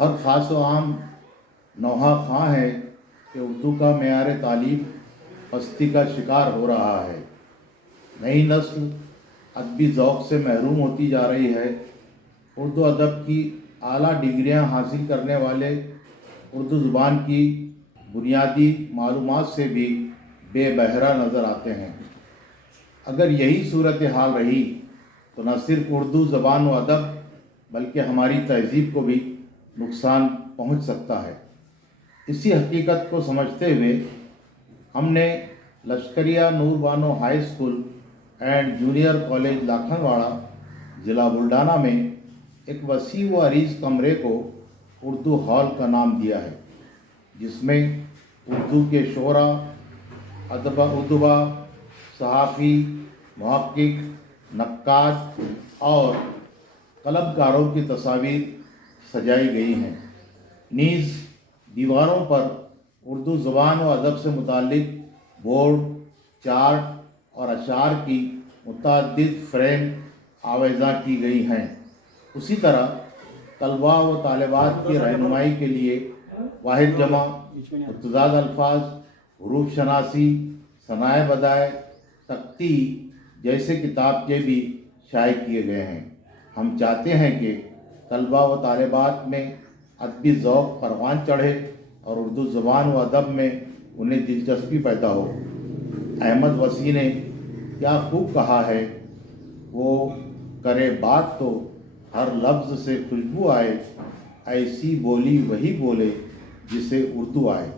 ہر خاص و عام نوحہ خواں ہے کہ اردو کا معیار تعلیم پستی کا شکار ہو رہا ہے۔ نئی نسل ادبی ذوق سے محروم ہوتی جا رہی ہے۔ اردو ادب کی اعلیٰ ڈگریاں حاصل کرنے والے اردو زبان کی بنیادی معلومات سے بھی بے بہرہ نظر آتے ہیں۔ اگر یہی صورتحال رہی تو نہ صرف اردو زبان و ادب بلکہ ہماری تہذیب کو بھی نقصان پہنچ سکتا ہے۔ اسی حقیقت کو سمجھتے ہوئے ہم نے Lashkariya Noor Bano high school and junior college Lakhanwada ضلع بلڈانہ میں ایک وسیع و عریض کمرے کو اردو ہال کا نام دیا ہے، جس میں اردو کے شعراء، ادبا، صحافی، محقق، نقاد اور قلمکاروں کی تصاویر سجائی گئی ہیں۔ نیز دیواروں پر اردو زبان و ادب سے متعلق بورڈ، چارٹ اور اشعار کی متعدد فریم آویزاں کی گئی ہیں۔ اسی طرح طلباء و طالبات کی رہنمائی کے لیے واحد جمع، متضاد الفاظ، حروف شناسی، ثنائے بدائع، تختی جیسے کتابچے بھی شائع کیے گئے ہیں۔ ہم چاہتے ہیں کہ طلباء و طالبات میں ادبی ذوق پروان چڑھے اور اردو زبان و ادب میں انہیں دلچسپی پیدا ہو۔ احمد وصی نے کیا خوب کہا ہے، وہ کرے بات تو ہر لفظ سے خوشبو آئے، ایسی بولی وہی بولے جسے اردو آئے۔